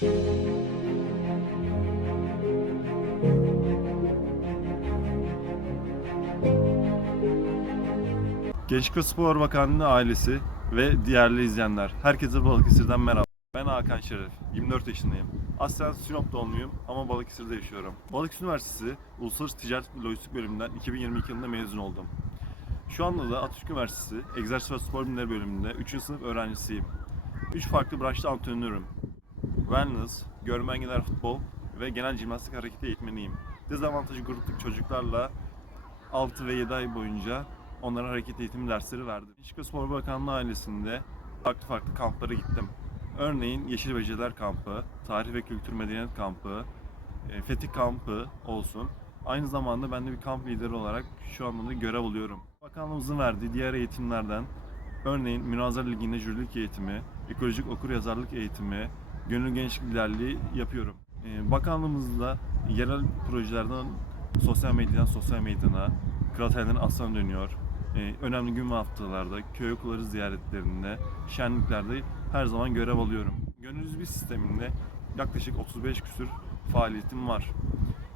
Gençlik ve Spor Bakanlığı ailesi ve diğerli izleyenler. Herkese Balıkesir'den merhaba. Ben Hakan Şeref, 24 yaşındayım. Aslen Sinop doğumluyum ama Balıkesir'de yaşıyorum. Balıkesir Üniversitesi Uluslararası Ticaret ve Lojistik bölümünden 2022 yılında mezun oldum. Şu anda da Atatürk Üniversitesi Egzersiz ve Spor Bilimleri bölümünde 3. sınıf öğrencisiyim. 3 farklı branşta antrenörüm. Wellness, görme engeller futbol ve genel jimnastik hareketi eğitmeniyim. Dezavantajlı gruptaki çocuklarla 6 ve 7 ay boyunca onlara hareket eğitimi dersleri verdim. Ve Spor Bakanlığı ailesinde farklı farklı kamplara gittim. Örneğin Yeşil Beceriler Kampı, Tarih ve Kültür Medeniyet Kampı, e, Fetih Kampı olsun. Aynı zamanda ben de bir kamp lideri olarak şu anda da görev alıyorum. Bakanlığımızın verdiği diğer eğitimlerden örneğin Münazara Ligi'nde jürilik eğitimi, ekolojik okur yazarlık eğitimi, gönül gençlik liderliği yapıyorum. E, Bakanlığımızda yerel projelerden sosyal medyadan sosyal medyana, Kıraathane'den aslan dönüyor. Ee, önemli gün ve haftalarda, köy okulları ziyaretlerinde, şenliklerde her zaman görev alıyorum. Gönüllü bir sisteminde yaklaşık 35 küsür faaliyetim var.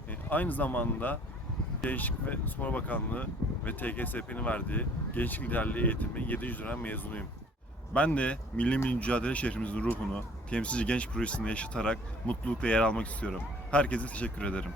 Ee, aynı zamanda Gençlik ve Spor Bakanlığı ve TGSP'nin verdiği gençlik liderliği eğitimi 700 dönem mezunuyum. Ben de milli mücadele şehrimizin ruhunu temsilci genç projesinde yaşatarak mutlulukla yer almak istiyorum. Herkese teşekkür ederim.